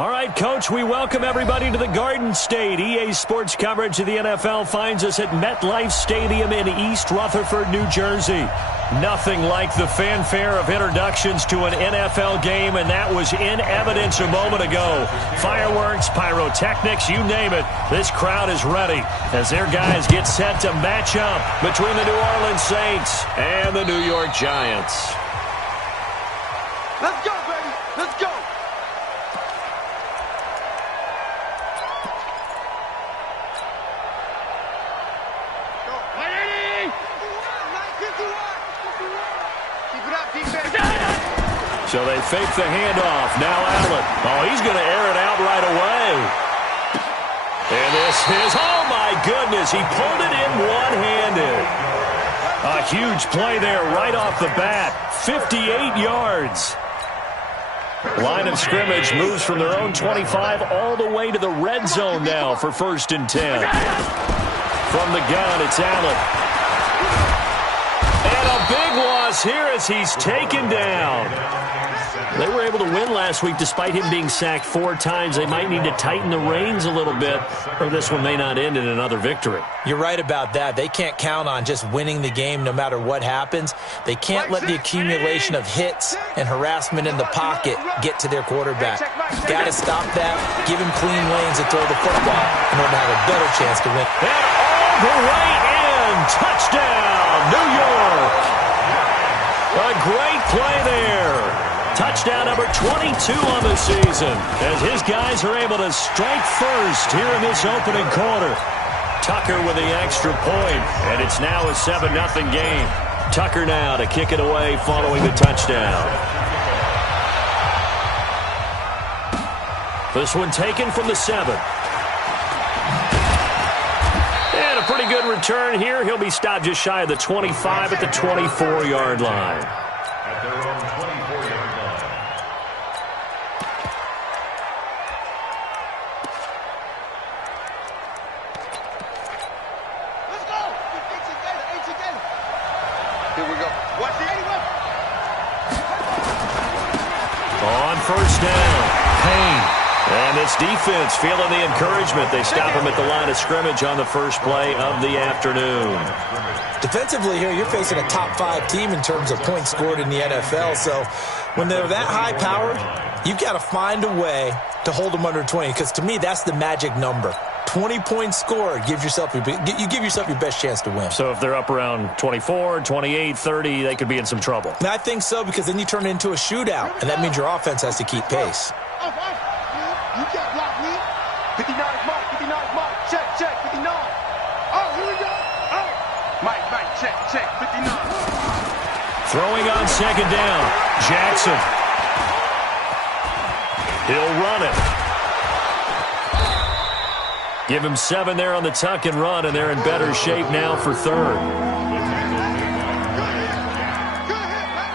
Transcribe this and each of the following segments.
All right, Coach, we welcome everybody to the Garden State. EA Sports coverage of the NFL finds us at MetLife Stadium in East Rutherford, New Jersey. Nothing like the fanfare of introductions to an NFL game, and that was in evidence a moment ago. Fireworks, pyrotechnics, you name it. This crowd is ready as their guys get set to match up between the New Orleans Saints and the New York Giants. Let's go, baby. Let's go. So they fake the handoff. Now Allen. Oh, he's going to air it out right away. And this is, oh my goodness, he pulled it in one-handed. A huge play there right off the bat. 58 yards. Line of scrimmage moves from their own 25 all the way to the red zone now for 1st and 10. From the gun, it's Allen. And a big loss here as he's taken down. They were able to win last week despite him being sacked 4 times. They might need to tighten the reins a little bit, or this one may not end in another victory. You're right about that. They can't count on just winning the game no matter what happens. They can't let the accumulation of hits and harassment in the pocket get to their quarterback. Got to stop that, give him clean lanes to throw the football in order to have a better chance to win. And all the way in, touchdown, New York. A great play there. Touchdown number 22 on the season as his guys are able to strike first here in this opening quarter. Tucker with the extra point, and it's now a 7-0 game. Tucker now to kick it away following the touchdown. This one taken from the 7. And a pretty good return here. He'll be stopped just shy of the 25 at the 24-yard line. At their own 24-yard line. Here we go. Watch the 81. On 1st down, Payne. And this defense feeling the encouragement. They stop him at the line of scrimmage on the first play of the afternoon. Defensively here, you're facing a top 5 team in terms of points scored in the NFL. So when they're that high-powered, you've got to find a way to hold them under 20. Because to me, that's the magic number. 20 points scored, you give yourself your best chance to win. So if they're up around 24, 28, 30, they could be in some trouble. And I think so, because then you turn it into a shootout, and that means your offense has to keep pace. You can't block me. 59 Mike, 59 Mike. Check, 59. Oh, here we go. Oh. Mike, check, 59. Throwing on 2nd down, Jackson. He'll run it. Give him 7 there on the tuck and run, and they're in better shape now for 3rd.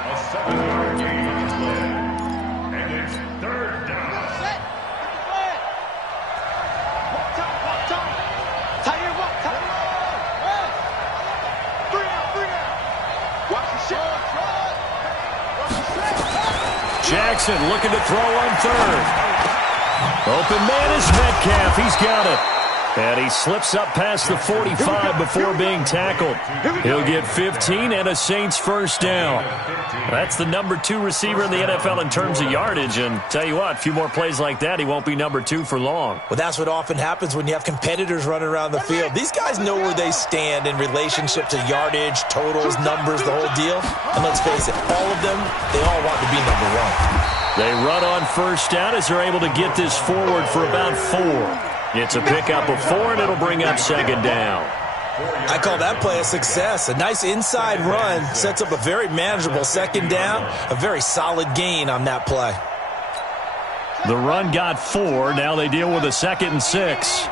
A 7-yard gain on the play. And it's 3rd down. Jackson looking to throw on 3rd. Open man is Metcalf. He's got it. And he slips up past the 45 before being tackled. He'll get 15 and a Saints 1st down. That's the number 2 receiver in the NFL in terms of yardage. And tell you what, a few more plays like that, he won't be number 2 for long. Well, that's what often happens when you have competitors running around the field. These guys know where they stand in relationship to yardage, totals, numbers, the whole deal. And let's face it, all of them, they all want to be number 1. They run on 1st down as they're able to get this forward for about 4. It's a pickup of 4, and it'll bring up 2nd down. I call that play a success. A nice inside run sets up a very manageable 2nd down, a very solid gain on that play. The run got 4. Now they deal with a 2nd and 6.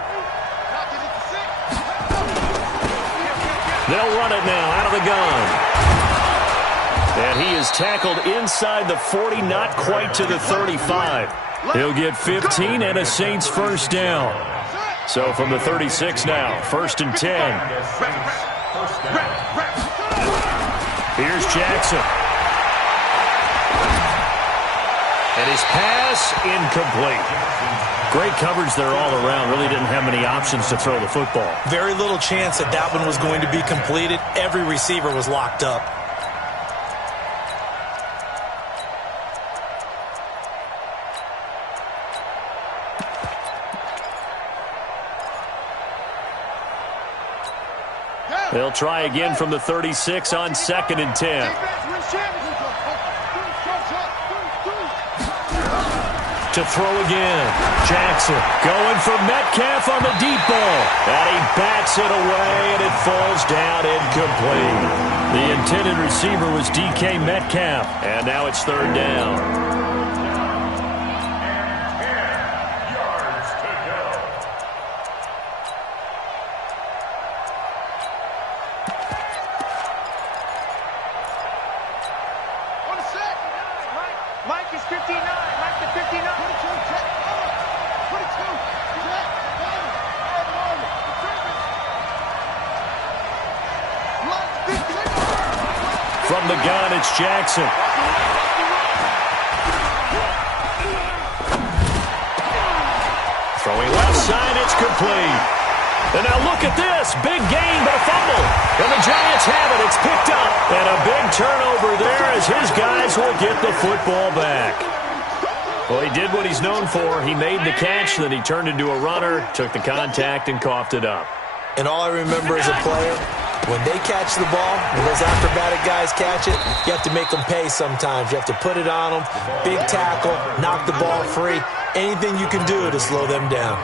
They'll run it now out of the gun. And he is tackled inside the 40, not quite to the 35. He'll get 15 and a Saints 1st down. So from the 36 now, 1st and 10. Here's Jackson. And his pass incomplete. Great coverage there all around. Really didn't have many options to throw the football. Very little chance that that one was going to be completed. Every receiver was locked up. They'll try again from the 36 on 2nd and 10. To throw again. Jackson going for Metcalf on the deep ball. And he bats it away, and it falls down incomplete. The intended receiver was DK Metcalf. And now it's 3rd down. From the gun, it's Jackson. Throwing left side, it's complete. And now look at this. Big gain, but a fumble. And the Giants have it. It's picked up. And a big turnover there as his guys will get the football back. Well, he did what he's known for. He made the catch, then he turned into a runner, took the contact, and coughed it up. And all I remember as a player, when they catch the ball, when those acrobatic guys catch it, you have to make them pay sometimes. You have to put it on them, big tackle, knock the ball free. Anything you can do to slow them down.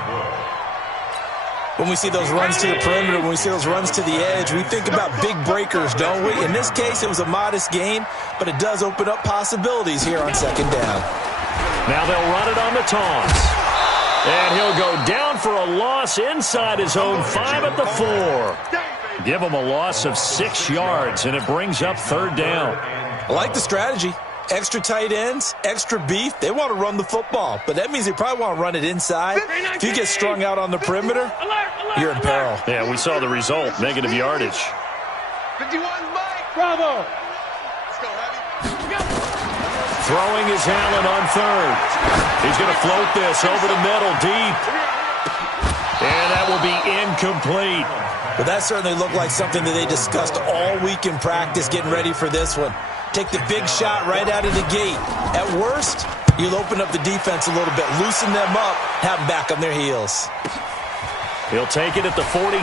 When we see those runs to the perimeter, when we see those runs to the edge, we think about big breakers, don't we? In this case, it was a modest gain, but it does open up possibilities here on 2nd down. Now they'll run it on the toss. And he'll go down for a loss inside his own 5 at the 4. Give him a loss of 6 yards, and it brings up 3rd down. I like the strategy. Extra tight ends, extra beef. They want to run the football, but that means they probably want to run it inside. If you get strung out on the perimeter, you're in peril. Yeah, we saw the result, negative yardage. 51, Mike. Bravo. Let's go, Heavy. Throwing is Allen on 3rd. He's going to float this over the middle, deep. And that will be incomplete. Well, that certainly looked like something that they discussed all week in practice getting ready for this one. Take the big shot right out of the gate. At worst, you'll open up the defense a little bit, loosen them up, have them back on their heels. He'll take it at the 42.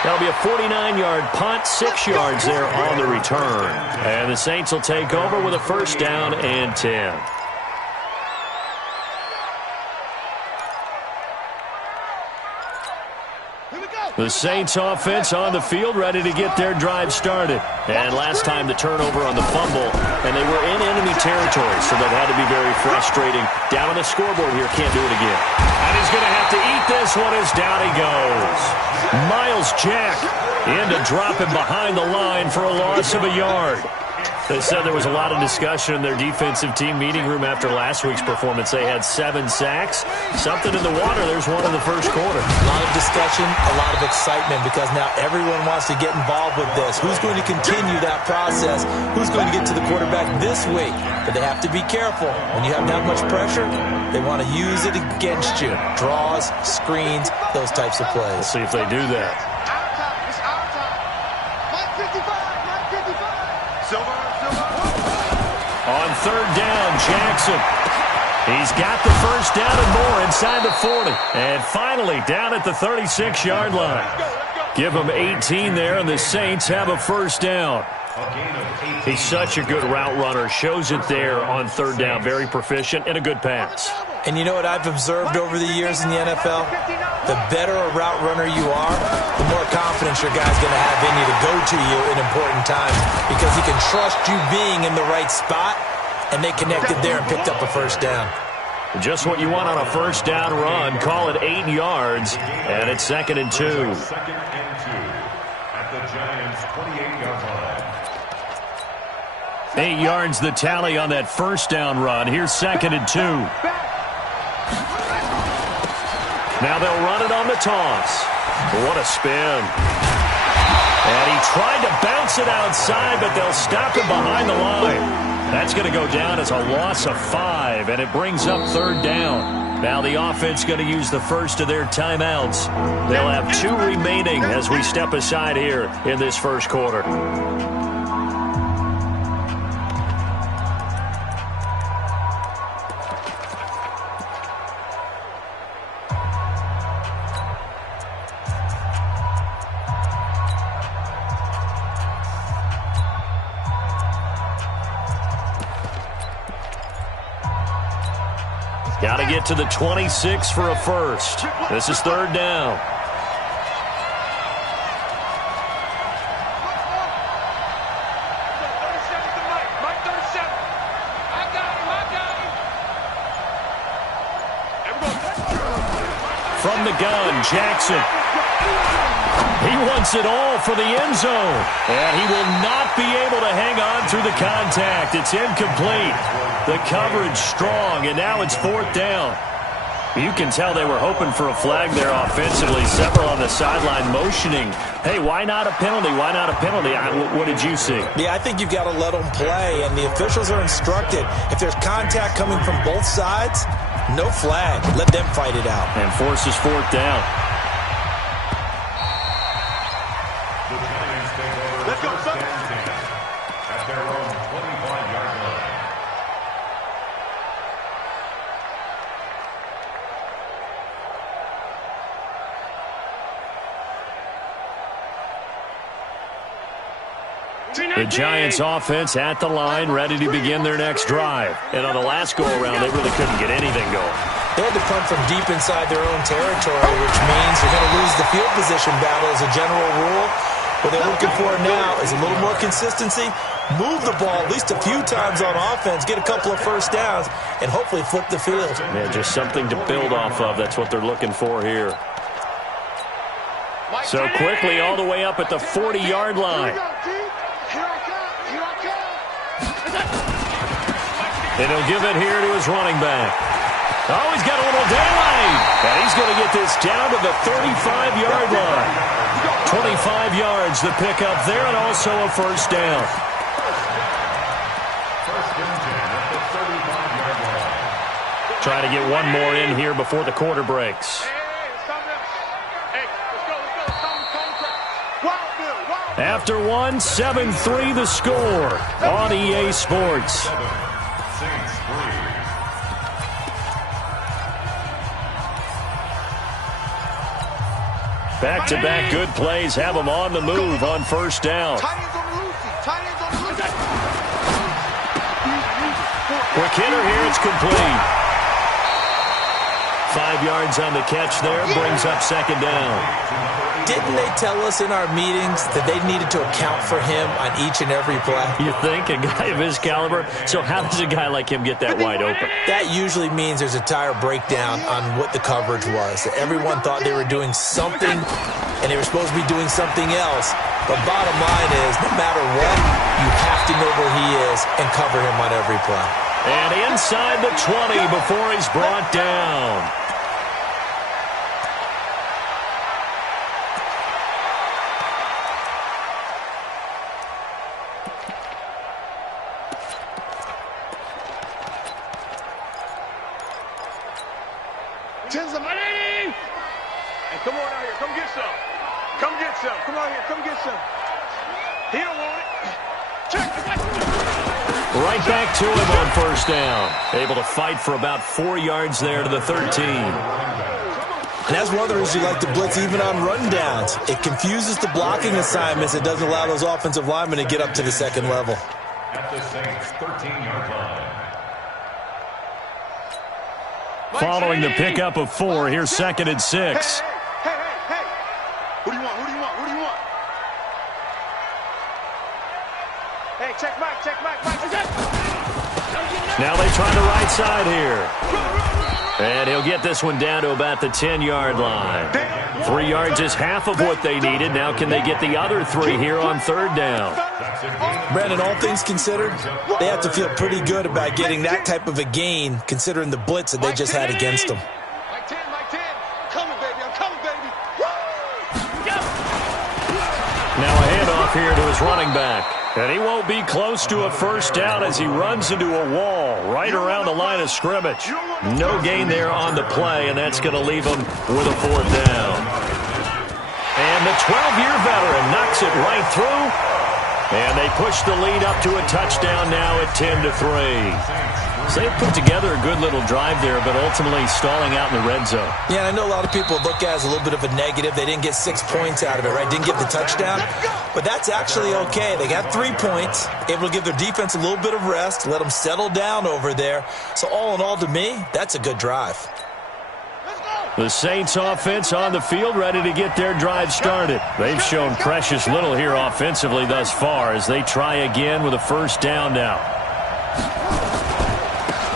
That'll be a 49-yard punt, 6 yards there on the return. And the Saints will take over with a 1st down and 10. The Saints offense on the field, ready to get their drive started. And last time the turnover on the fumble, and they were in enemy territory, so that had to be very frustrating. Down on the scoreboard here, can't do it again. And he's going to have to eat this one as down he goes. Miles Jack into dropping behind the line for a loss of a yard. They said there was a lot of discussion in their defensive team meeting room after last week's performance. They had 7 sacks. Something in the water. There's one in the first quarter. A lot of discussion, a lot of excitement, because now everyone wants to get involved with this. Who's going to continue that process? Who's going to get to the quarterback this week? But they have to be careful. When you have that much pressure, they want to use it against you. Draws, screens, those types of plays. We'll see if they do that. It's our time. Mike 55, Mike 55. Silver. On 3rd down, Jackson. He's got the 1st down and more inside the 40. And finally down at the 36-yard line. Give him 18 there, and the Saints have a 1st down. He's such a good route runner. Shows it there on 3rd down. Very proficient and a good pass. And you know what I've observed over the years in the NFL? The better a route runner you are, the more confidence your guy's going to have in you to go to you in important times, because he can trust you being in the right spot, and they connected there and picked up a 1st down. Just what you want on a 1st down run. Call it 8 yards, and it's 2nd and 2. 2nd and 2 at the Giants' 28-yard line. 8 yards the tally on that 1st down run. Here's 2nd and 2. Now they'll run it on the toss. What a spin. And he tried to bounce it outside, but they'll stop him behind the line. That's going to go down as a loss of 5, and it brings up third down. Now the offense going to use the first of their timeouts. They'll have 2 remaining as we step aside here in this first quarter. Got to get to the 26 for a first. This is third down. From the gun, Jackson. He wants it all for the end zone. And he will not be able to hang on through the contact. It's incomplete. The coverage strong, and now it's fourth down. You can tell they were hoping for a flag there offensively. Several on the sideline motioning. Hey, why not a penalty? Why not a penalty? What did you see? Yeah, I think you've got to let them play, and the officials are instructed. If there's contact coming from both sides, no flag. Let them fight it out. And forces fourth down. Let's go, son. At their own 25-yard line. The Giants offense at the line, ready to begin their next drive. And on the last go-around, they really couldn't get anything going. They had to punt from deep inside their own territory, which means they're going to lose the field position battle as a general rule. What they're looking for now is a little more consistency, move the ball at least a few times on offense, get a couple of first downs, and hopefully flip the field. Yeah, just something to build off of. That's what they're looking for here. So quickly all the way up at the 40-yard line. And he'll give it here to his running back. Oh, he's got a little daylight. And he's going to get this down to the 35-yard line. 25 yards the pickup there, and also a first down. First and 10 at the 35-yard line. Trying to get one more in here before the quarter breaks. After one, 7-3 the score on EA Sports. Saints 3. Back-to-back good plays have them on the move on first down. Quick hitter here, it's complete. 5 yards on the catch there, brings up second down. Didn't they tell us in our meetings that they needed to account for him on each and every play? You think? A guy of his caliber? So how does a guy like him get that wide open? That usually means there's a tire breakdown on what the coverage was. Everyone thought they were doing something, and they were supposed to be doing something else. But bottom line is, no matter what, you have to know where he is and cover him on every play. And inside the 20 before he's brought down. Hey, come on out here. Come get some. Come get some. Come out here. Come get some. He don't want it. Check. Right back to him on first down. Able to fight for about 4 yards there to the 13. And that's one of the reasons you like to blitz even on rundowns. It confuses the blocking assignments. It doesn't allow those offensive linemen to get up to the second level. At the Saints 13-yard line. Following the pickup of 4, here's second and 6. Hey. Who do you want? Hey, check Mike. Now they try the right side here. And he'll get this one down to about the 10-yard line. 3 yards is half of what they needed. Now can they get the other 3 here on third down? Brandon, all things considered, they have to feel pretty good about getting that type of a gain, considering the blitz that they just had against them. Mike 10. I'm coming, baby. Now a handoff off here to his running back. And he won't be close to a first down as he runs into a wall right around the line of scrimmage. No gain there on the play, and that's going to leave him with a fourth down. And the 12-year veteran knocks it right through. And they push the lead up to a touchdown now at 10-3. So they put together a good little drive there, but ultimately stalling out in the red zone. Yeah, I know a lot of people look at it as a little bit of a negative. They didn't get 6 points out of it, right? Didn't get the touchdown. But that's actually okay. They got 3 points, able to give their defense a little bit of rest, let them settle down over there. So all in all, to me, that's a good drive. The Saints offense on the field, ready to get their drive started. They've shown precious little here offensively thus far as they try again with a first down now.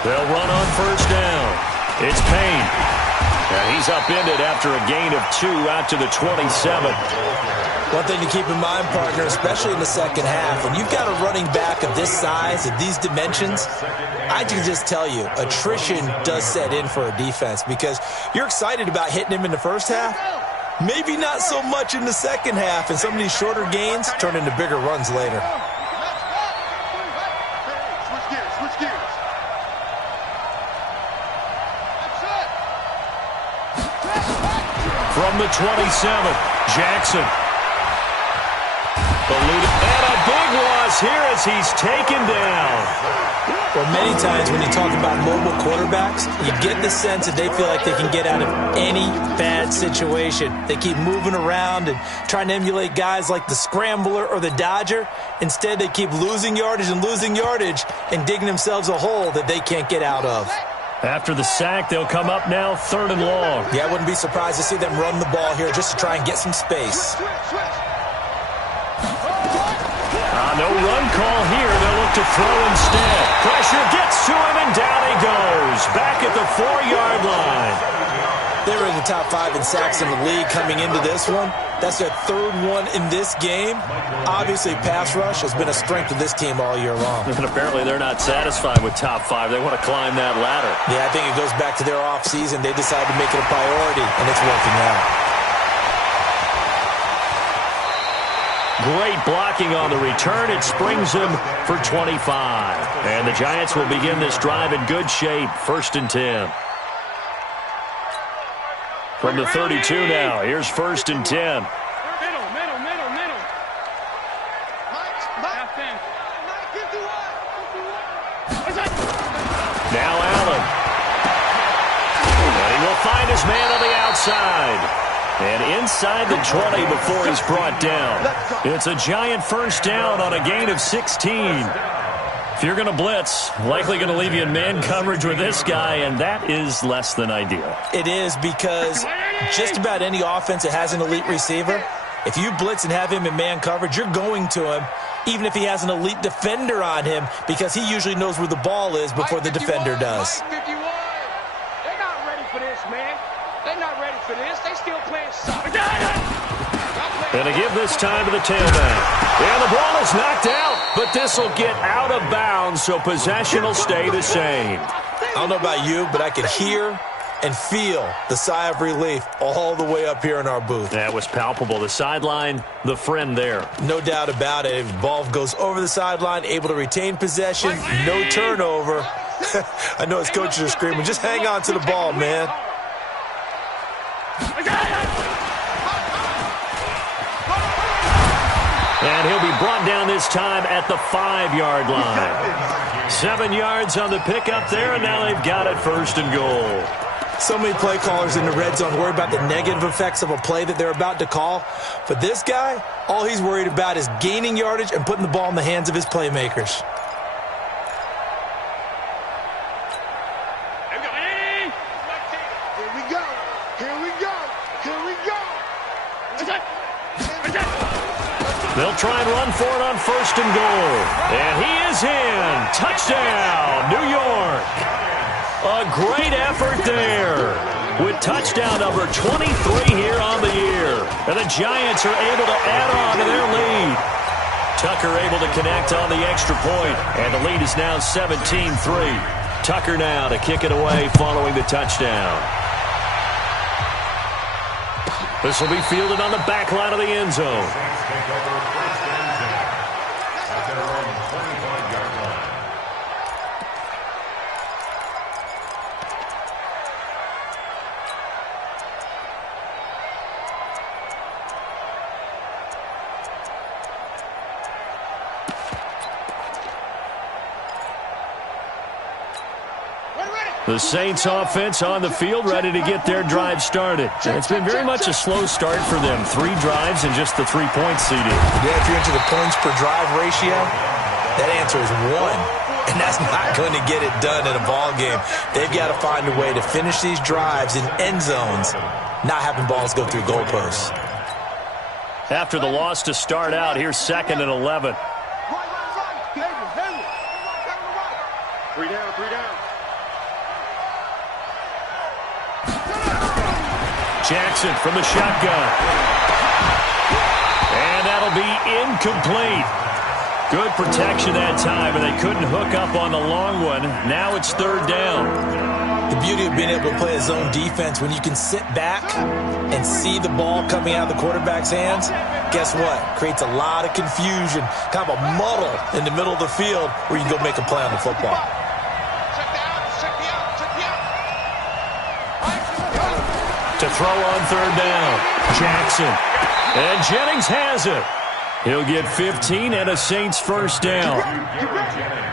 They'll run on first down. It's Payne. And he's upended after a gain of 2 out to the 27. One thing to keep in mind, partner, especially in the second half, when you've got a running back of this size, of these dimensions, I can just tell you, attrition does set in for a defense because you're excited about hitting him in the first half. Maybe not so much in the second half, and some of these shorter gains turn into bigger runs later. Switch gears. From the 27, Jackson. And a big loss here as he's taken down. Well, many times when you talk about mobile quarterbacks, you get the sense that they feel like they can get out of any bad situation. They keep moving around and trying to emulate guys like the Scrambler or the Dodger. Instead, they keep losing yardage and digging themselves a hole that they can't get out of. After the sack, they'll come up now 3rd and long. Yeah, I wouldn't be surprised to see them run the ball here just to try and get some space. No run call here. They'll look to throw instead. Pressure gets to him, and down he goes. Back at the 4-yard line. They were in the top 5 in sacks in the league coming into this one. That's their 3rd one in this game. Obviously, pass rush has been a strength of this team all year long. And apparently they're not satisfied with top 5. They want to climb that ladder. Yeah, I think it goes back to their offseason. They decided to make it a priority, and it's working out. Great blocking on the return. It springs him for 25. And the Giants will begin this drive in good shape. 1st and 10. From the 32 now. Here's 1st and 10. Middle. Now Allen. And he will find his man on the outside. And inside the 20 before he's brought down. It's a Giant first down on a gain of 16. If you're going to blitz, likely going to leave you in man coverage with this guy, and that is less than ideal. It is because just about any offense that has an elite receiver, if you blitz and have him in man coverage, you're going to him, even if he has an elite defender on him, because he usually knows where the ball is before the defender does. They're not ready for this, man. They're not ready for this. They still playing soccer. And to give this time to the tailback. And the ball is knocked out, but this will get out of bounds, so possession will stay the same. I don't know about you, but I could hear and feel the sigh of relief all the way up here in our booth. That was palpable. The sideline, the friend there. No doubt about it. Ball goes over the sideline, able to retain possession, no turnover. I know his coaches are screaming, just hang on to the ball, man. And he'll be brought down this time at the 5-yard line. 7 yards on the pickup there, and now they've got it 1st and goal. So many play callers in the red zone worry about the negative effects of a play that they're about to call. But this guy, all he's worried about is gaining yardage and putting the ball in the hands of his playmakers. They'll try and run for it on 1st and goal. And he is in. Touchdown, New York. A great effort there with touchdown number 23 here on the year. And the Giants are able to add on to their lead. Tucker able to connect on the extra point, and the lead is now 17-3. Tucker now to kick it away following the touchdown. This will be fielded on the back line of the end zone. The Saints offense on the field, ready to get their drive started. It's been very much a slow start for them. 3 drives and just the 3 points CD. Yeah, if you're into the points per drive ratio, that answer is 1. And that's not going to get it done in a ball game. They've got to find a way to finish these drives in end zones, not having balls go through goalposts. After the loss to start out, here's 2nd and 11. 3 down, 3 down. Jackson from the shotgun. And that'll be incomplete. Good protection that time, and they couldn't hook up on the long one. Now it's 3rd down. The beauty of being able to play a zone defense, when you can sit back and see the ball coming out of the quarterback's hands, guess what? Creates a lot of confusion, kind of a muddle in the middle of the field where you can go make a play on the football. To throw on 3rd down. Jackson. And Jennings has it. He'll get 15 and a Saints first down.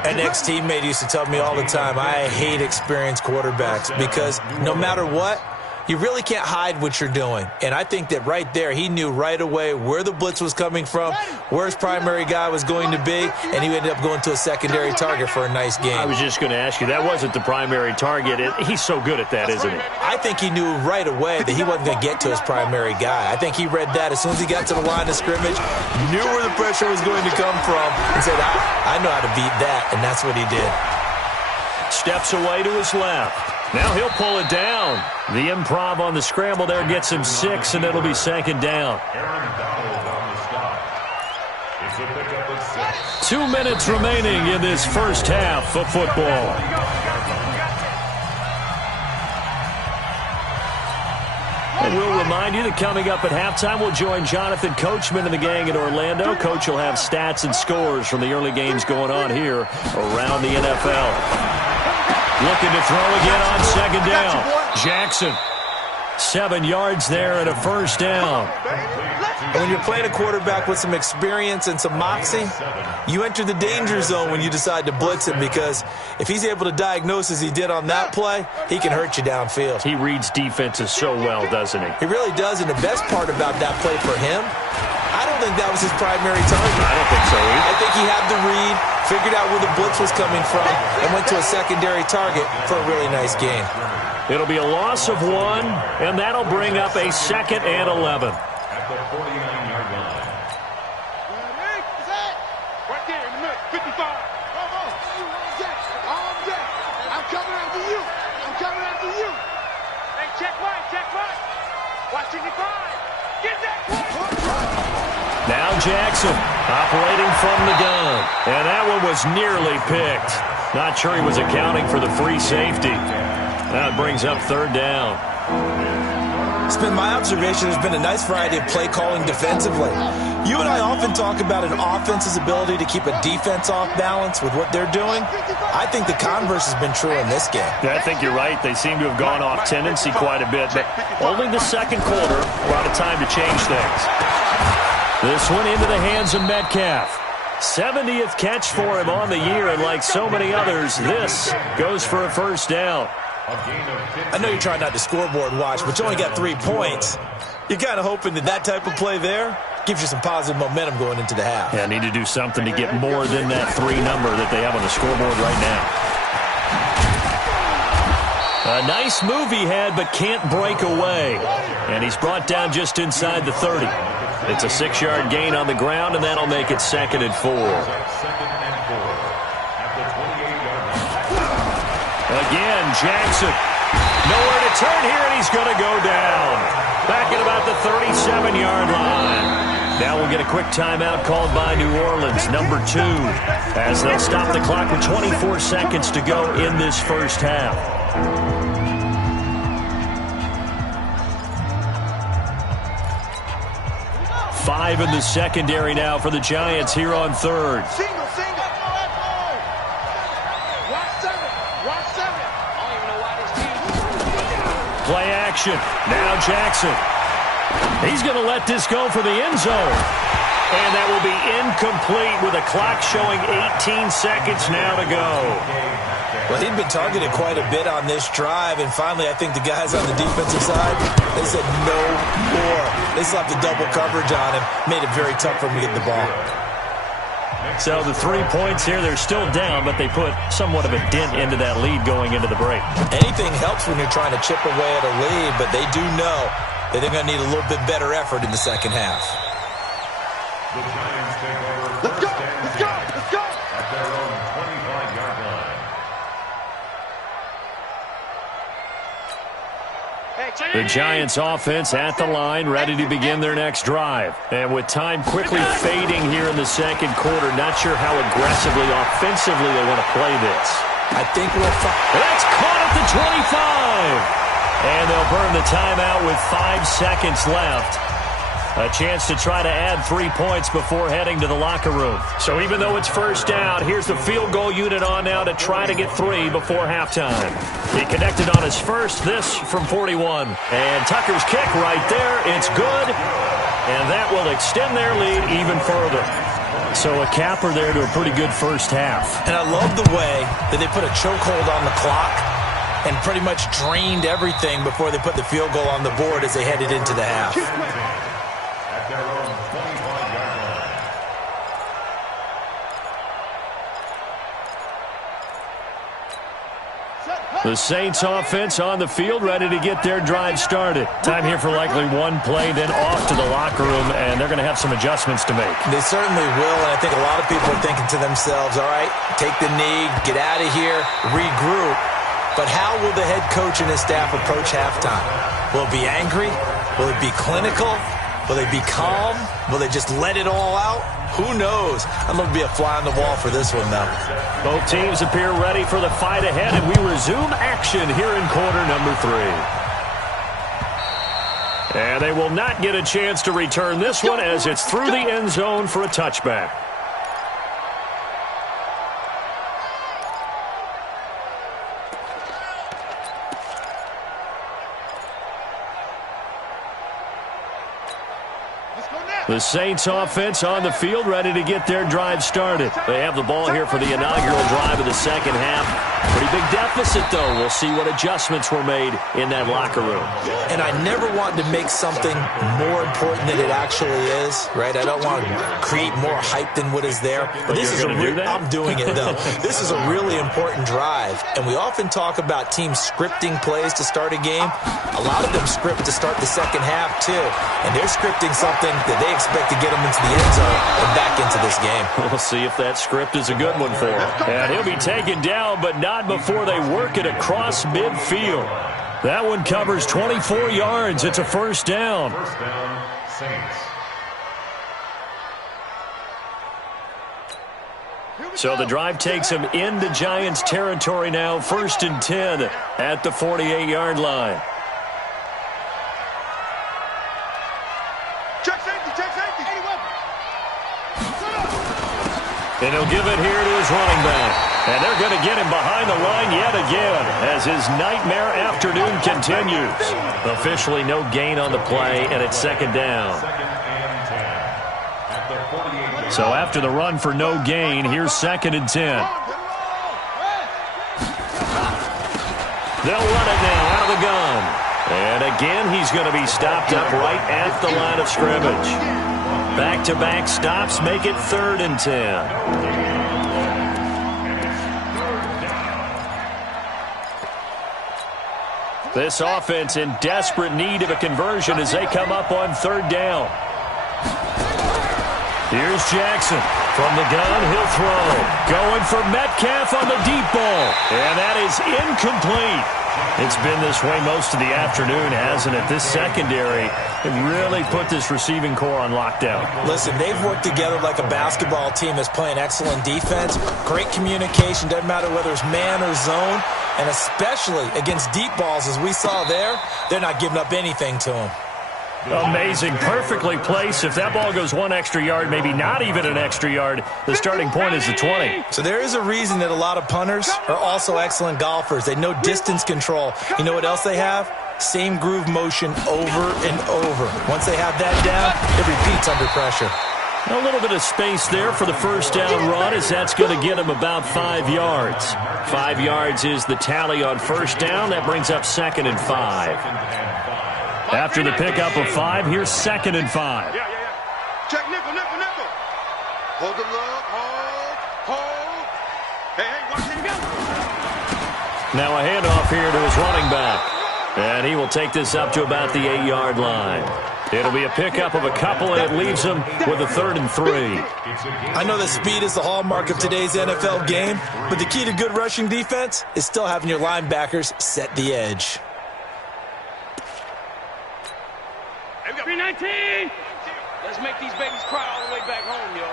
An ex-teammate used to tell me all the time, I hate experienced quarterbacks because no matter what, you really can't hide what you're doing. And I think that right there, he knew right away where the blitz was coming from, where his primary guy was going to be, and he ended up going to a secondary target for a nice game. I was just going to ask you, that wasn't the primary target. He's so good at that, isn't he? I think he knew right away that he wasn't going to get to his primary guy. I think he read that as soon as he got to the line of scrimmage, knew where the pressure was going to come from, and said, I know how to beat that, and that's what he did. Steps away to his left. Now he'll pull it down. The improv on the scramble there gets him 6, and it'll be 2nd down. 2 minutes remaining in this first half of football. And we'll remind you that coming up at halftime, we'll join Jonathan Coachman and the gang in Orlando. Coach will have stats and scores from the early games going on here around the NFL. Looking to throw again on 2nd down. Jackson, 7 yards there and a first down. When you're playing a quarterback with some experience and some moxie, you enter the danger zone when you decide to blitz him, because if he's able to diagnose as he did on that play, he can hurt you downfield. He reads defenses so well, doesn't he? He really does, and the best part about that play for him, I don't think that was his primary target. I don't think so either. I think he had the read, figured out where the blitz was coming from, and went to a secondary target for a really nice gain. It'll be a loss of 1, and that'll bring up a 2nd and 11. At the 49-yard line. Right there in the middle, 55. I'm coming after you. I'm coming after you. Hey, check right. Watch 55. Get that one. Now Jackson operating from the gun. And that one was nearly picked. Not sure he was accounting for the free safety. That brings up 3rd down. It's been my observation there's been a nice variety of play calling defensively. You and I often talk about an offense's ability to keep a defense off balance with what they're doing. I think the converse has been true in this game. Yeah, I think you're right. They seem to have gone off tendency quite a bit, but only the 2nd quarter brought a time to change things. This one into the hands of Metcalf. 70th catch for him on the year, and like so many others, this goes for a first down. I know you're trying not to scoreboard watch, but you only got 3 points. You're kind of hoping that type of play there gives you some positive momentum going into the half. Yeah, need to do something to get more than that 3 number that they have on the scoreboard right now. A nice move he had, but can't break away. And he's brought down just inside the 30. It's a 6-yard gain on the ground, and that'll make it 2nd and 4. Again, Jackson. Nowhere to turn here, and he's going to go down. Back at about the 37-yard line. Now we'll get a quick timeout called by New Orleans, number 2, as they'll stop the clock with 24 seconds to go in this first half. Five in the secondary now for the Giants here on 3rd. Single. Watch 7. I don't even know why this team. Play action. Now Jackson. He's going to let this go for the end zone. And that will be incomplete with a clock showing 18 seconds now to go. Well, he'd been targeted quite a bit on this drive, and finally I think the guys on the defensive side, they said no more. They slapped the double coverage on him, made it very tough for him to get the ball. So the 3 points here, they're still down, but they put somewhat of a dent into that lead going into the break. Anything helps when you're trying to chip away at a lead, but they do know that they're going to need a little bit better effort in the second half. The Giants take over. Let's go! Let's go! Let's go! At their own 25-yard line. The Giants offense at the line, ready to begin their next drive. And with time quickly fading here in the second quarter, not sure how aggressively, offensively they want to play this. I think we'll find. That's caught at the 25. And they'll burn the timeout with 5 seconds left. A chance to try to add 3 points before heading to the locker room. So even though it's first down, here's the field goal unit on now to try to get 3 before halftime. He connected on his first, this from 41. And Tucker's kick right there. It's good. And that will extend their lead even further. So a capper there to a pretty good first half. And I love the way that they put a chokehold on the clock and pretty much drained everything before they put the field goal on the board as they headed into the half. At their own 25-yard line. The Saints offense on the field, ready to get their drive started. Time here for likely one play, then off to the locker room, and they're going to have some adjustments to make. They certainly will, and I think a lot of people are thinking to themselves, all right, take the knee, get out of here, regroup. But how will the head coach and his staff approach halftime? Will it be angry? Will it be clinical? Will they be calm? Will they just let it all out? Who knows? I'm going to be a fly on the wall for this one, though. Both teams appear ready for the fight ahead, and we resume action here in quarter number 3. And they will not get a chance to return this one as it's through the end zone for a touchback. The Saints offense on the field, ready to get their drive started. They have the ball here for the inaugural drive of the second half. Pretty big deficit, though. We'll see what adjustments were made in that locker room. And I never want to make something more important than it actually is, right? I don't want to create more hype than what is there. But this is I'm doing it, though. This is a really important drive. And we often talk about teams scripting plays to start a game. A lot of them script to start the second half, too. And they're scripting something that they expect to get them into the end zone and back into this game. We'll see if that script is a good one for him. And he'll be taken down, but not before they work it across midfield. That one covers 24 yards. It's a first down. First down, Saints. So the drive takes him into Giants territory now. 1st and 10 at the 48-yard line. Check safety, 81. And he'll give it here to his running back. And they're going to get him behind the line yet again as his nightmare afternoon continues. Officially no gain on the play, and it's second down. Second and 10. At the 48-yard line. So after the run for no gain, here's 2nd and 10. They'll run it now out of the gun. And again, he's going to be stopped up right at the line of scrimmage. Back-to-back stops make it 3rd and 10. This offense in desperate need of a conversion as they come up on 3rd down. Here's Jackson. From the gun, he'll throw. Going for Metcalf on the deep ball. And that is incomplete. It's been this way most of the afternoon, hasn't it? This secondary, it really put this receiving core on lockdown. Listen, they've worked together like a basketball team that's playing excellent defense. Great communication, doesn't matter whether it's man or zone. And especially against deep balls, as we saw there, they're not giving up anything to them. Amazing, perfectly placed. If that ball goes 1 extra yard, maybe not even an extra yard, the starting point is the 20. So there is a reason that a lot of punters are also excellent golfers. They know distance control. You know what else they have? Same groove motion over and over. Once they have that down, it repeats under pressure. A little bit of space there for the first down run, as that's going to get him about 5 yards. 5 yards is the tally on first down. That brings up 2nd and 5. After the pickup of 5, here's 2nd and 5. Yeah. Check nickel. Hold the look. Hold. Hey, watch it go. Now a handoff here to his running back. And he will take this up to about the 8-yard line. It'll be a pickup of a couple, and it leaves him with a 3rd and 3. I know that speed is the hallmark of today's NFL game, but the key to good rushing defense is still having your linebackers set the edge. 319. Let's make these babies cry all the way back home, yo.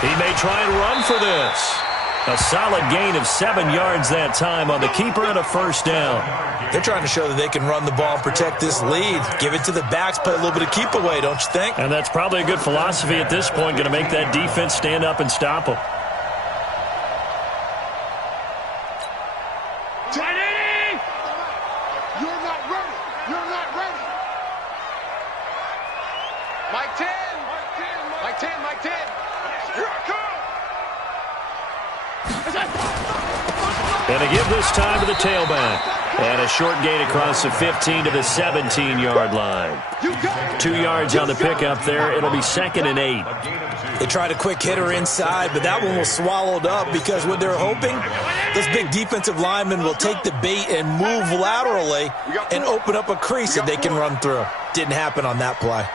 He may try and run for this. A solid gain of 7 yards that time on the keeper and a first down. They're trying to show that they can run the ball and protect this lead. Give it to the backs, play a little bit of keep away, don't you think? And that's probably a good philosophy at this point, going to make that defense stand up and stop them. You're not ready. Mike 10. Here I come. And to give this time to the tailback. And a short gain across the 15 to the 17-yard line. 2 yards on the pickup there. It'll be 2nd and 8. They tried a quick hitter inside, but that one was swallowed up because what they're hoping, this big defensive lineman will take the bait and move laterally and open up a crease that they can run through. Didn't happen on that play.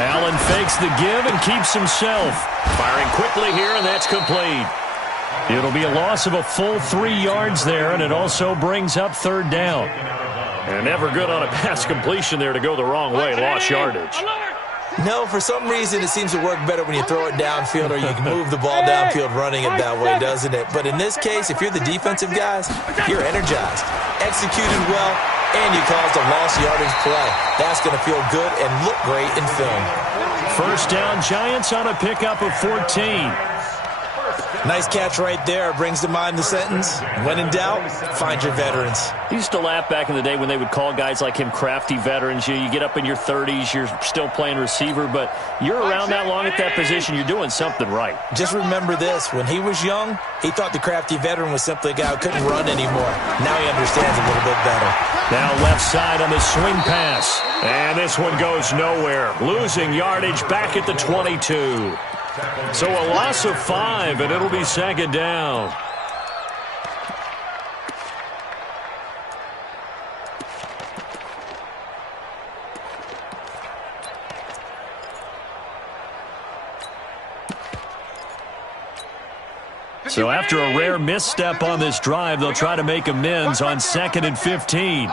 Allen fakes the give and keeps himself. Firing quickly here, and that's complete. It'll be a loss of a full 3 yards there, and it also brings up 3rd down. And never good on a pass completion there to go the wrong way. Lost yardage. No, for some reason it seems to work better when you throw it downfield or you can move the ball downfield running it that way, doesn't it? But in this case, if you're the defensive guys, you're energized, executed well, and you caused a lost yardage play. That's going to feel good and look great in film. First down, Giants on a pickup of 14. Nice catch right there. Brings to mind the sentence, when in doubt, find your veterans. I used to laugh back in the day when they would call guys like him crafty veterans. You get up in your 30s, you're still playing receiver, but you're around that long at that position, you're doing something right. Just remember this. When he was young, he thought the crafty veteran was simply a guy who couldn't run anymore. Now he understands a little bit better. Now left side on the swing pass. And this one goes nowhere. Losing yardage back at the 22. So a loss of 5, and it'll be 2nd down. So after a rare misstep on this drive, they'll try to make amends on 2nd and 15.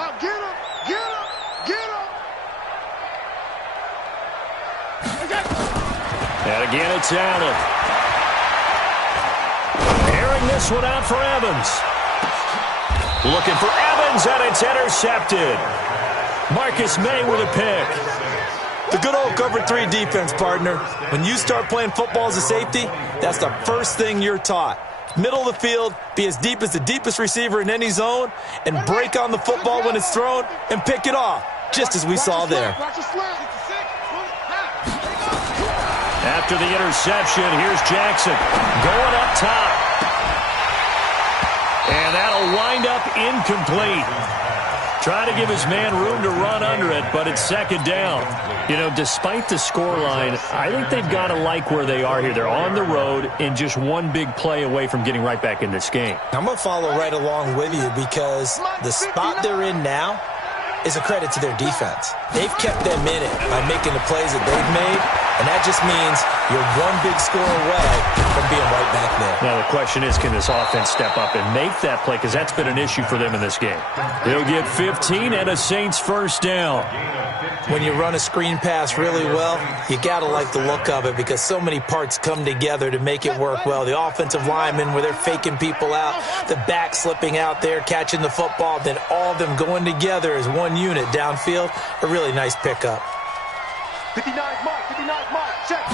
And again, it's Allen. Airing this one out for Evans. Looking for Evans, and it's intercepted. Marcus May with a pick. The good old cover 3 defense, partner. When you start playing football as a safety, that's the first thing you're taught. Middle of the field, be as deep as the deepest receiver in any zone, and break on the football when it's thrown and pick it off, just as we saw there. After the interception, here's Jackson going up top. And that'll wind up incomplete. Try to give his man room to run under it, but it's 2nd down. You know, despite the scoreline, I think they've got to like where they are here. They're on the road and just one big play away from getting right back in this game. I'm going to follow right along with you because the spot they're in now is a credit to their defense. They've kept them in it by making the plays that they've made, and that just means you're one big score away from being right back there. Now the question is, can this offense step up and make that play? Because that's been an issue for them in this game. They'll get 15 and a Saints first down. When you run a screen pass really well, you got to like the look of it because so many parts come together to make it work well. The offensive linemen where they're faking people out, the back slipping out there, catching the football, then all of them going together as one unit downfield. A really nice pickup. 59 mark, check.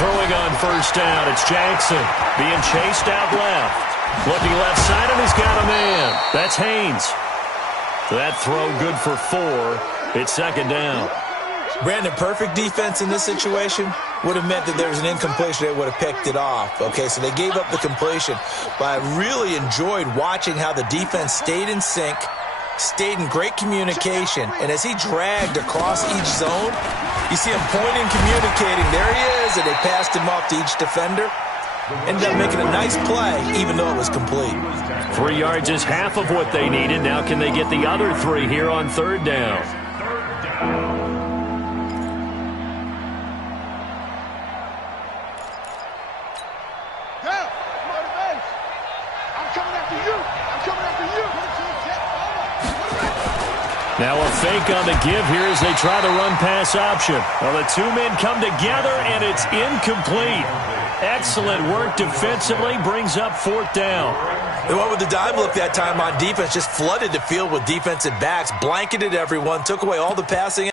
Throwing on first down, it's Jackson being chased out left. Looking left side, and he's got a man. That's Haynes. That throw good for 4. It's second down. Brandon, perfect defense in this situation would have meant that there was an incompletion. They would have picked it off. Okay, so they gave up the completion. But I really enjoyed watching how the defense stayed in sync, stayed in great communication, and as he dragged across each zone, you see him pointing, communicating. There he is, and they passed him off to each defender. Ended up making a nice play, even though it was complete. 3 yards is half of what they needed. Now can they get the other 3 here on third down? Now a fake on the give here as they try the run-pass option. Well, the 2 men come together, and it's incomplete. Excellent work defensively, brings up 4th down. They went with the dime look that time on defense, just flooded the field with defensive backs, blanketed everyone, took away all the passing.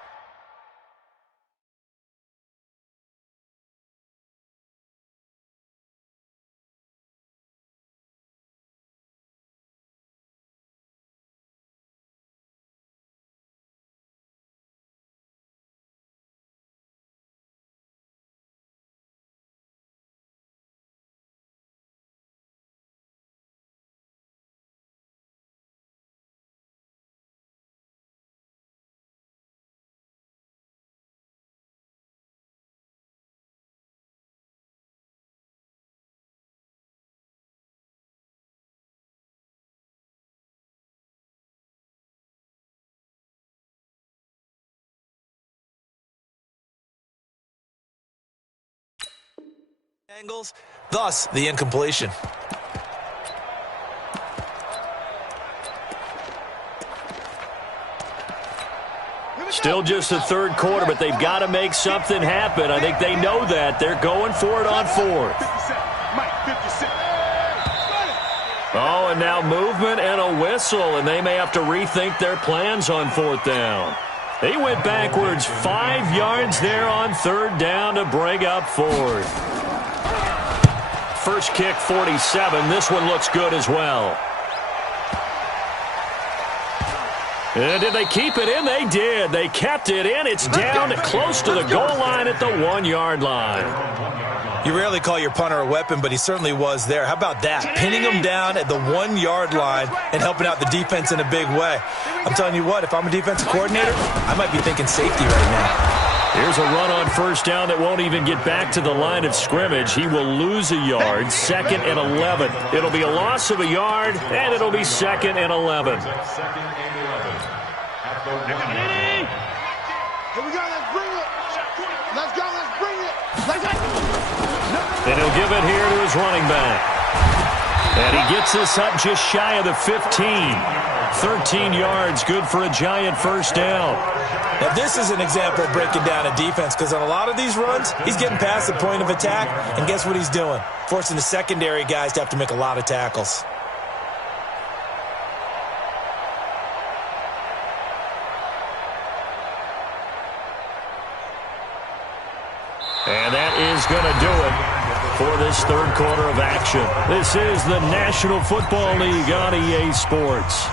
Angles, thus the incompletion. Still just the third quarter, but they've got to make something happen. I think they know that. They're going for it on 4th. Oh, and now movement and a whistle, and they may have to rethink their plans on 4th down. He went backwards 5 yards there on 3rd down to bring up 4th. First kick, 47. This one looks good as well. And did they keep it in? They did. They kept it in. It's down close to the goal line at the 1-yard line. You rarely call your punter a weapon, but he certainly was there. How about that? Pinning him down at the 1-yard line and helping out the defense in a big way. I'm telling you what, if I'm a defensive coordinator, I might be thinking safety right now. Here's a run on 1st down that won't even get back to the line of scrimmage. He will lose a yard, 2nd and 11. It'll be a loss of a yard, and it'll be 2nd and 11. Here we go, let's bring it. Let's go, let's bring it. Let's go. And he'll give it here to his running back. And he gets this up just shy of the 15. 13 yards, good for a giant first down. Now, this is an example of breaking down a defense, because on a lot of these runs, he's getting past the point of attack, and guess what he's doing? Forcing the secondary guys to have to make a lot of tackles. And that is going to do it for this third quarter of action. This is the National Football League on EA Sports.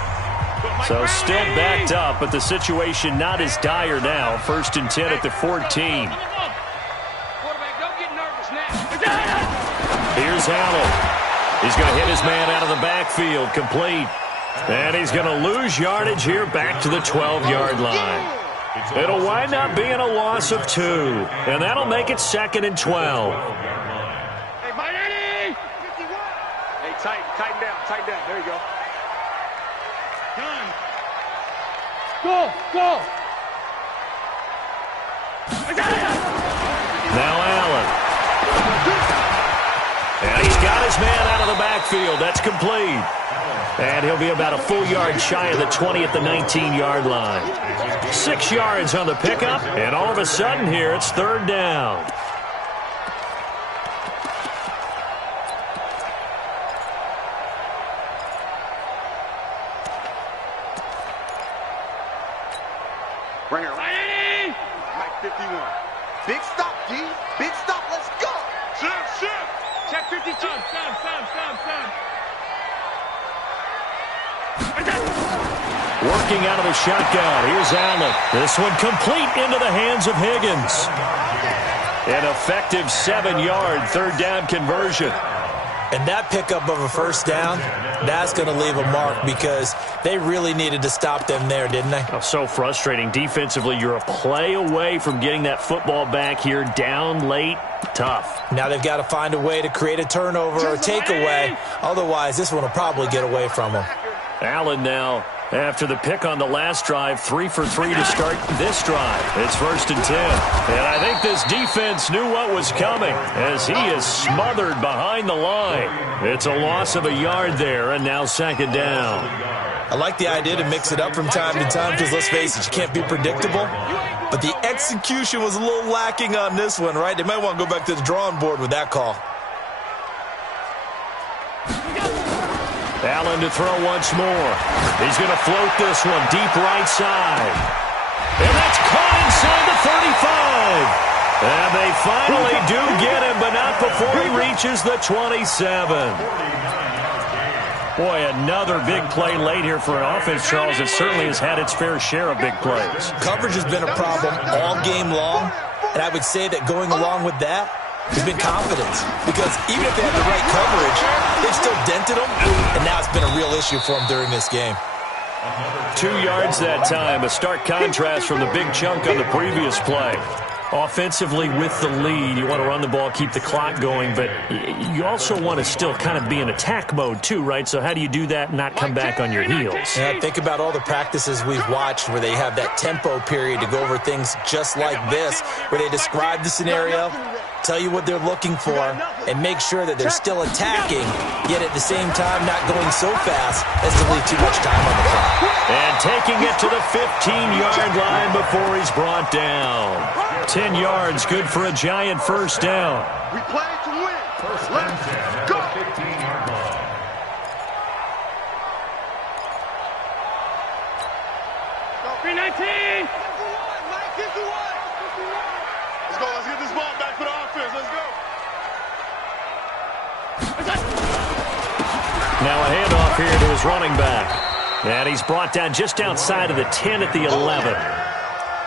So still backed up, but the situation not as dire now. 1st and 10 at the 14. Here's Allen. He's going to hit his man out of the backfield, complete. And he's going to lose yardage here back to the 12-yard line. It'll wind up being a loss of 2, and that'll make it 2nd and 12. Hey, Miami! 51. Hey, tighten down. There you go. Done. Go. Now Allen. And he's got his man out of the backfield. That's complete. And he'll be about a full yard shy of the 20 at the 19-yard line. 6 yards on the pickup, and all of a sudden here it's 3rd down. Bring her right. Mike 51. Big stop, D. Big stop. Let's go. Shift. Check 52. Stop. Working out of the shotgun. Here's Allen. This one complete into the hands of Higgins. An effective 7-yard third down conversion. And that pickup of a first down, that's going to leave a mark because they really needed to stop them there, didn't they? Oh, so frustrating. Defensively, you're a play away from getting that football back here. Down late, tough. Now they've got to find a way to create a turnover or a takeaway. Otherwise, this one will probably get away from them. Allen now, after the pick on the last drive, 3 for 3 to start this drive. It's 1st and 10. And I think this defense knew what was coming as he is smothered behind the line. It's a loss of a yard there, and now 2nd down. I like the idea to mix it up from time to time because, let's face it, you can't be predictable. But the execution was a little lacking on this one, right? They might want to go back to the drawing board with that call. Allen to throw once more. He's going to float this one deep right side. And that's caught inside the 35. And they finally do get him, but not before he reaches the 27. Boy, another big play late here for an offense, Charles, that certainly has had its fair share of big plays. Coverage has been a problem all game long, and I would say that going along with that has been confidence. Because even if they have the right coverage, they've still dented them, and now it's been a real issue for them during this game. 2 yards that time, a stark contrast from the big chunk on the previous play. Offensively with the lead, you want to run the ball, keep the clock going, but you also want to still kind of be in attack mode too, right? So how do you do that and not come back on your heels? Yeah, think about all the practices we've watched where they have that tempo period to go over things just like this, where they describe the scenario, tell you what they're looking for, and make sure that they're still attacking, yet at the same time not going so fast as to leave too much time on the clock. And taking it to the 15-yard line before he's brought down. 10 yards, good for a giant first down. We play to win. Let's go. 15-yard line. Go. 319. Mike, get the one. Let's go. Let's get this ball back for the offense. Let's go. Now a handoff here to his running back. And he's brought down just outside of the 10 at the 11.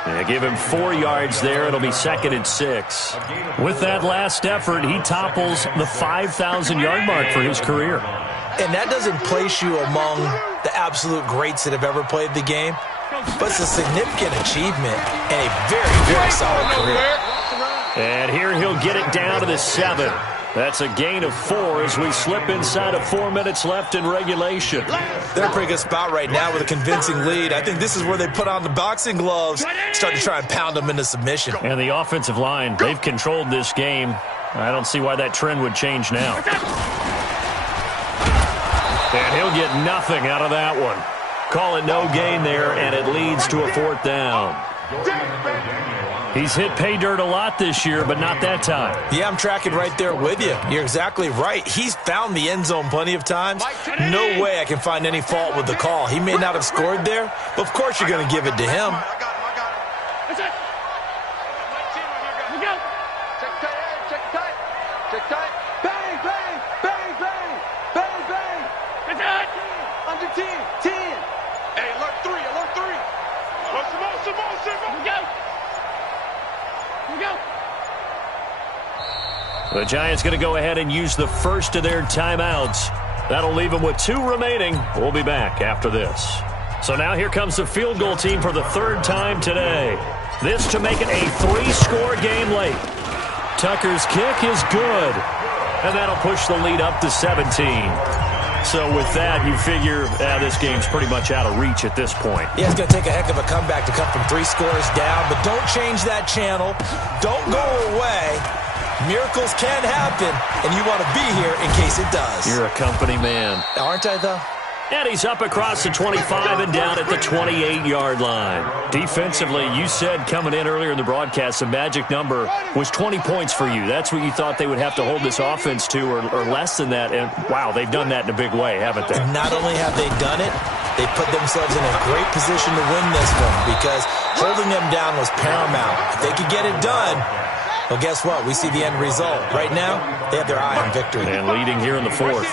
They give him 4 yards there. It'll be 2nd and 6. With that last effort, he topples the 5,000-yard mark for his career. And that doesn't place you among the absolute greats that have ever played the game, but it's a significant achievement and a very, very solid career. And here he'll get it down to the 7. That's a gain of 4 as we slip inside of 4 minutes left in regulation. They're in a pretty good spot right now with a convincing lead. I think this is where they put on the boxing gloves, start to try and pound them into submission. And the offensive line, they've controlled this game. I don't see why that trend would change now. And he'll get nothing out of that one. Call it no gain there, and it leads to a 4th down. He's hit pay dirt a lot this year, but not that time. Yeah, I'm tracking right there with you. You're exactly right. He's found the end zone plenty of times. No way I can find any fault with the call. He may not have scored there, but of course you're going to give it to him. I got him. That's it. Go. Check tight. Check tight. Bang, bang, bang, bang, bang, bang. That's it. Under 10. Hey, alert 3. Some more. Go. The Giants going to go ahead and use the first of their timeouts. That'll leave them with 2 remaining. We'll be back after this. So now here comes the field goal team for the 3rd time today. This to make it a 3-score game late. Tucker's kick is good. And that'll push the lead up to 17. So with that, you figure this game's pretty much out of reach at this point. Yeah, it's going to take a heck of a comeback to come from 3 scores down, but don't change that channel. Don't go away. Miracles can happen, and you want to be here in case it does. You're a company man. Aren't I, though? And he's up across the 25 and down at the 28-yard line. Defensively, you said coming in earlier in the broadcast, the magic number was 20 points for you. That's what you thought they would have to hold this offense to or less than that. And, wow, they've done that in a big way, haven't they? And not only have they done it, they put themselves in a great position to win this one because holding them down was paramount. If they could get it done, well, guess what? We see the end result. Right now, they have their eye on victory. And leading here in the 4th.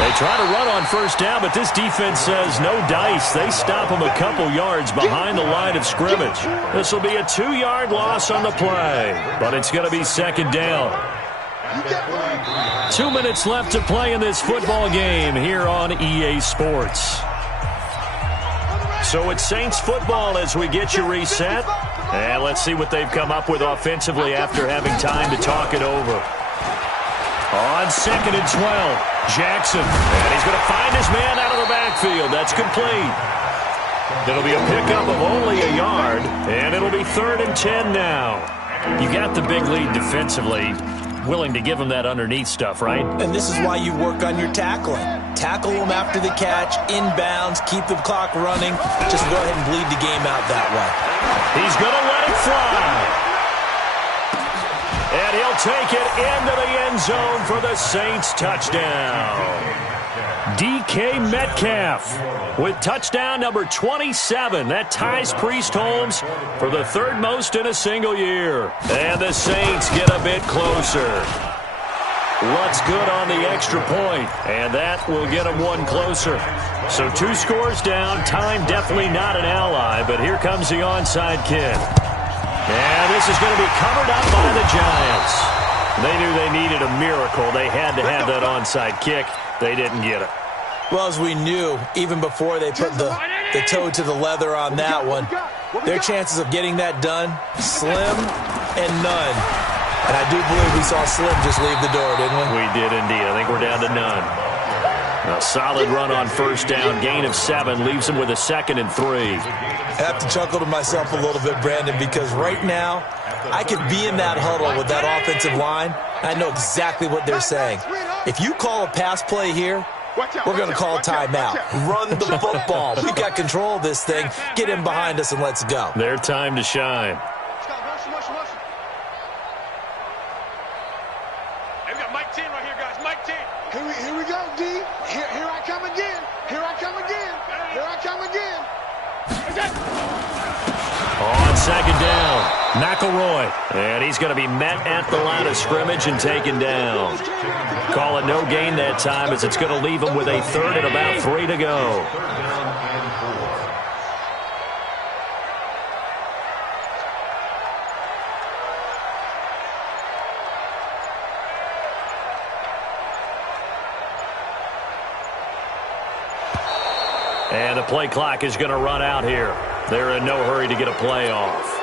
They They try to run on first down, but this defense says no dice. They stop them a couple yards behind the line of scrimmage. This will be a 2-yard loss on the play, but it's going to be second down. 2 minutes left to play in this football game here on EA Sports. So it's Saints football as we get you reset. And let's see what they've come up with offensively after having time to talk it over. On 2nd and 12, Jackson. And he's going to find his man out of the backfield. That's complete. It'll be a pickup of only a yard, and it'll be 3rd and 10 now. You got the big lead defensively. Willing to give him that underneath stuff, right? And this is why you work on your tackling. Tackle them after the catch, inbounds, keep the clock running. Just go ahead and bleed the game out that way. He's going to let it fly. And he'll take it into the end zone for the Saints touchdown. DK Metcalf with touchdown number 27. That ties Priest Holmes for the 3rd most in a single year. And the Saints get a bit closer. Looks good on the extra point, and that will get them one closer. So 2 scores down. Time definitely not an ally, but here comes the onside kick. And this is going to be covered up by the Giants. They knew they needed a miracle. They had to have that onside kick. They didn't get it. Well, as we knew, even before they put the toe to the leather on that one, their chances of getting that done, slim and none. And I do believe we saw Slim just leave the door, didn't we? We did indeed. I think we're down to none. A solid run on first down. Gain of 7 leaves him with a 2nd and 3. I have to chuckle to myself a little bit, Brandon, because right now I could be in that huddle with that offensive line. I know exactly what they're saying. If you call a pass play here, we're going to call a timeout. Run the football. We've got control of this thing. Get in behind us and let's go. Their time to shine. Hey, we got Mike 10 right here, guys. Mike 10. Here we go, D. Here I come again. Here I come again. Here I come again. On 2nd down, McElroy. And he's going to be met at the line of scrimmage and taken down. Call it no gain that time as it's going to leave him with a 3rd and about 3 to go. And the play clock is going to run out here. They're in no hurry to get a play off.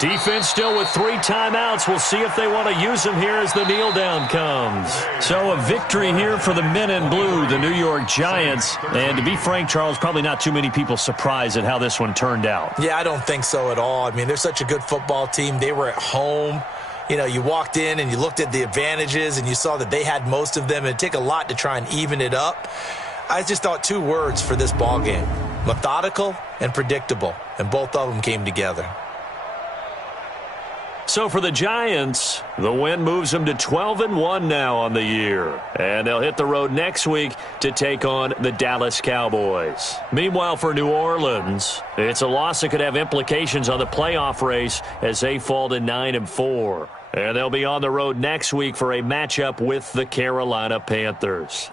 Defense still with 3 timeouts. We'll see if they want to use them here as the kneel down comes. So a victory here for the men in blue, the New York Giants. And to be frank, Charles, probably not too many people surprised at how this one turned out. Yeah, I don't think so at all. I mean, they're such a good football team. They were at home. You know, you walked in and you looked at the advantages and you saw that they had most of them. It'd take a lot to try and even it up. I just thought 2 words for this ball game: methodical and predictable. And both of them came together. So for the Giants, the win moves them to 12-1 now on the year. And they'll hit the road next week to take on the Dallas Cowboys. Meanwhile, for New Orleans, it's a loss that could have implications on the playoff race as they fall to 9-4. And they'll be on the road next week for a matchup with the Carolina Panthers.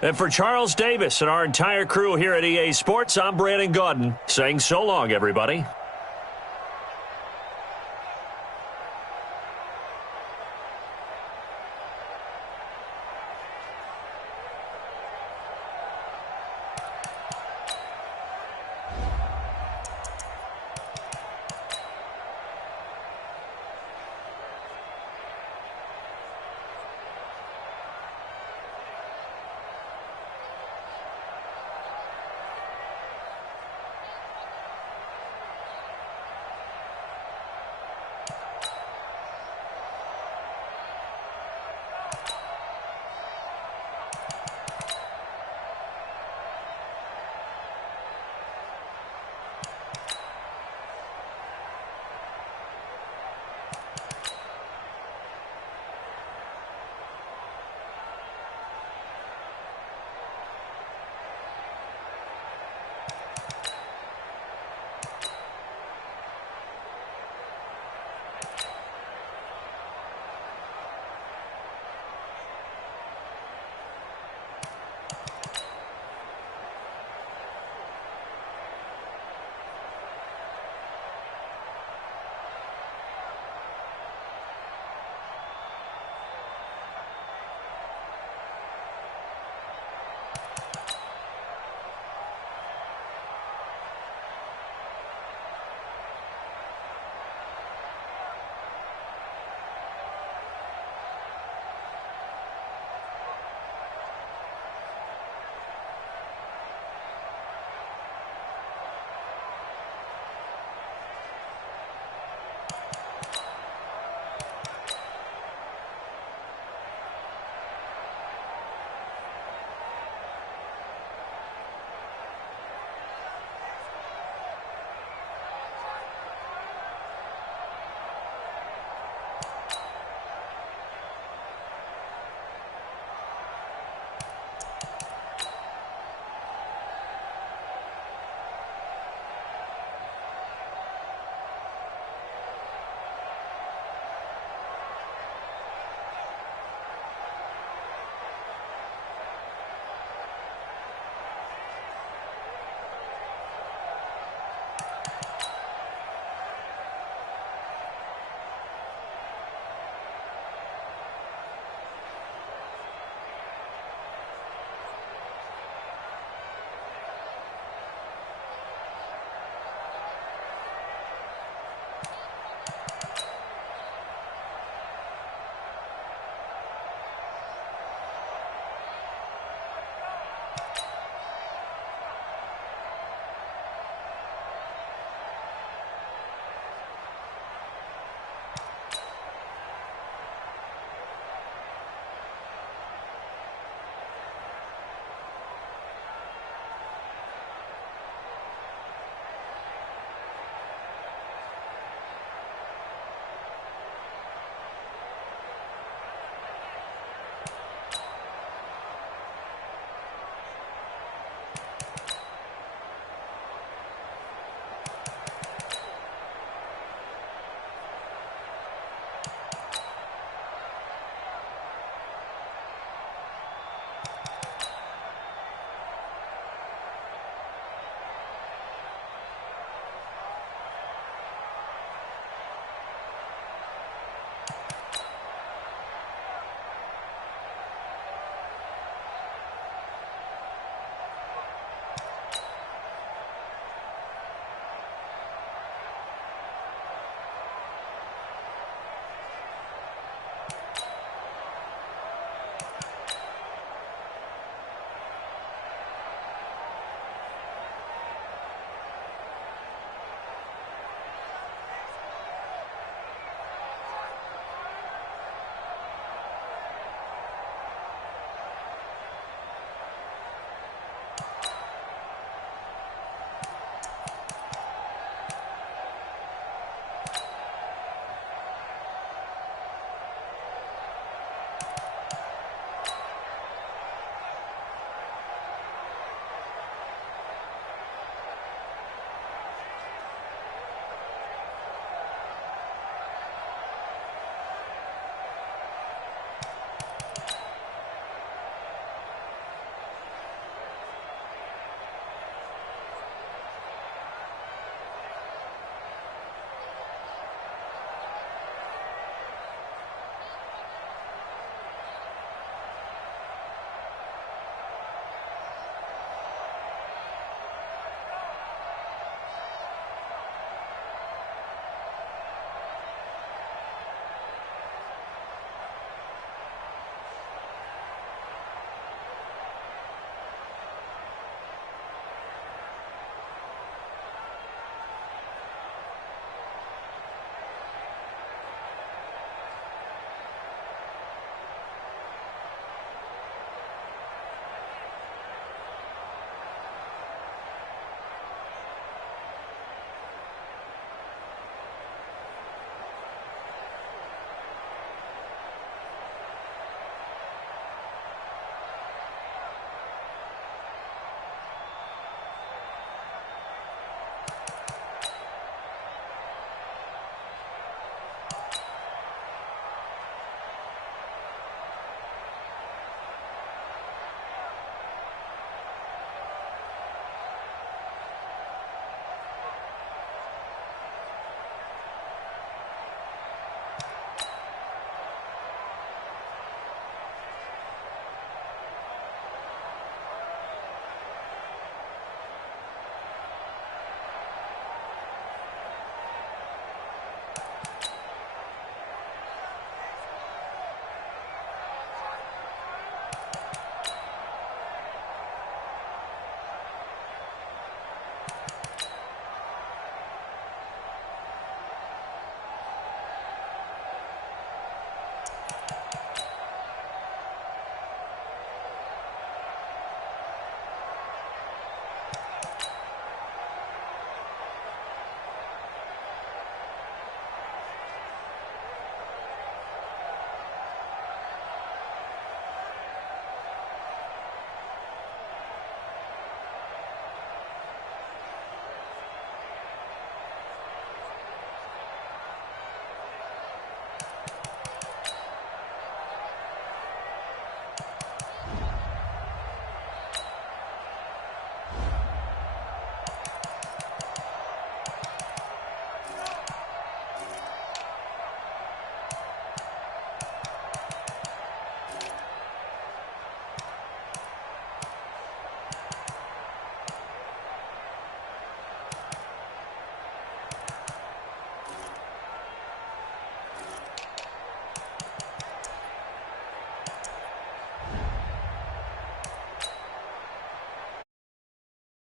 And for Charles Davis and our entire crew here at EA Sports, I'm Brandon Gaudin saying so long, everybody.